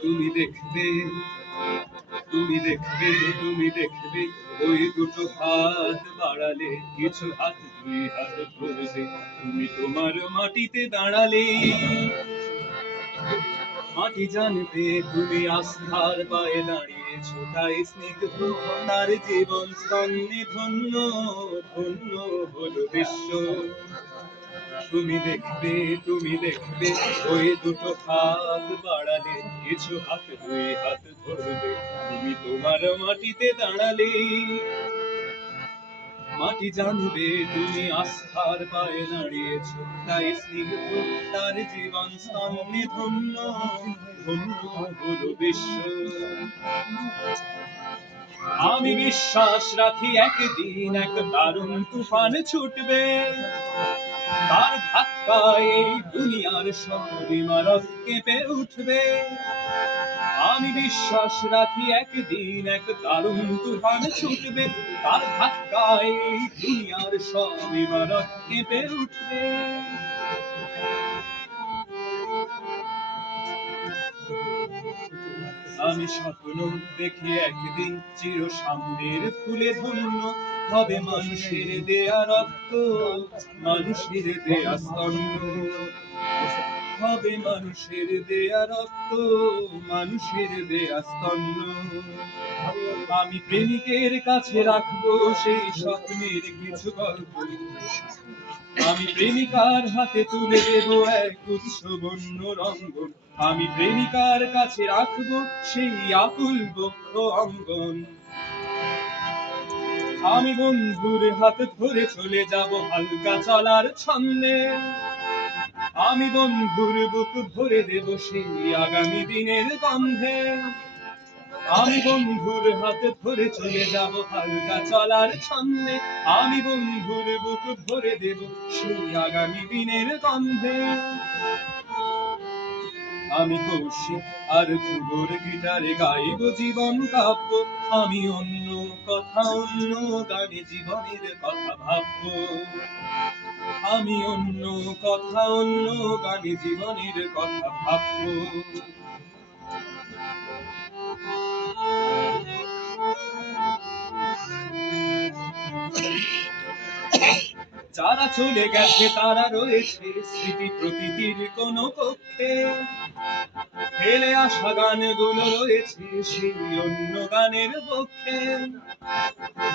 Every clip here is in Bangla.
তুমি দেখবে তুমি দেখবে তুমি দেখবে, ওই দুটো হাত বাড়ালে, কিছু হাত দুই হাত তুমি তোমার মাটিতে দাঁড়ালে, মাটি জানবে, তুমি আস্থার পায়ে দাঁড়িয়েছো তাই স্নিগ্ধ তার জীবন স্তন্নে ধন্য ধন্য হলো বিশ্ব। তুমি দেখবে তুমি দেখবে, ওই দুটো হাত বাড়ালে কিছু হাত দুই হাত ধরবে তুমি তোমার মাটিতে দাঁড়ালে। মাটি জানবে, তুমি আস্থার পায়ে দাঁড়িয়েছো, তাই স্নিগ্ধ তার জীবন সামনে ধন্য ধন্য হলো বিশ্ব। আমি বিশ্বাস রাখি, একদিন এক দারুণ তুফান ছুটবে। তার ধাক্কায় এই দুনিয়ার সব ইমারত কেঁপে উঠবে। আমি বিশ্বাস রাখি একদিন এক দারুণ তুফান ছুটবে। তার ধাক্কায় এই দুনিয়ার সব ইমারত কেঁপে উঠবে। আমি স্বপ্ন দেখি একদিন চির সামনের ফুলে ধন্য হবে মানুষের দেয়া রক্ত, মানুষের দেয়া স্তন্য হবে মানুষের দেয়া রক্ত, মানুষের দেয়া স্তন্য আমি প্রেমিকের কাছে রাখব সেই স্বপ্নের কিছু গল্প। আমি প্রেমিকার হাতে তুলে দেব এক উৎস বন্য রঙ্গন। আমি প্রেমিকার কাছে রাখব সেই আকুল বক্ষ অঙ্গন। আমি বন্ধুর হাত ধরে চলে যাব হালকা চলার ছন্দে। আমি বন্ধুর বুক ভরে দেব সেই আগামী দিনের গন্ধে। আমি বন্ধুর হাত ধরে চলে যাব হালকা চলার ছন্দে। আমি বন্ধুর বুক ভরে দেব সেই আগামী দিনের গন্ধে। আমি কৌশিক আর ধ্রুবর গিটারে গাইব জীবন কাব্য আমি অন্য কথা, অন্য গানে জীবনের কথা ভাবব। আমি অন্য কথা, অন্য গানে জীবনের কথা ভাবব। যারা চলে গেছে তারা রয়েছে স্মৃতি প্রকৃতির কোনো কক্ষে ফেলে আসা গানগুলো রয়েছে সেই অন্য গানের পক্ষে।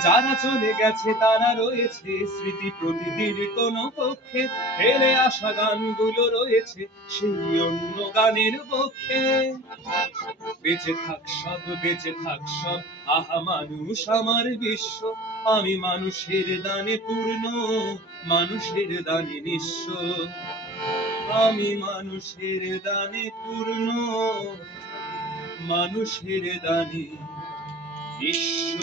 যারা চলে গেছে, তারা রয়েছে স্মৃতি প্রকৃতির কোন পক্ষে। ফেলে আসা গানগুলো রয়েছে সেই অন্য গানের পক্ষে। বেঁচে থাক সব, বেঁচে থাক সব, আহা মানুষ আমার বিশ্ব। আমি মানুষের দানে পূর্ণ, মানুষের দানে নিঃস্ব। আমি মানুষের দানে পূর্ণ মানুষের দানে নিঃস্ব।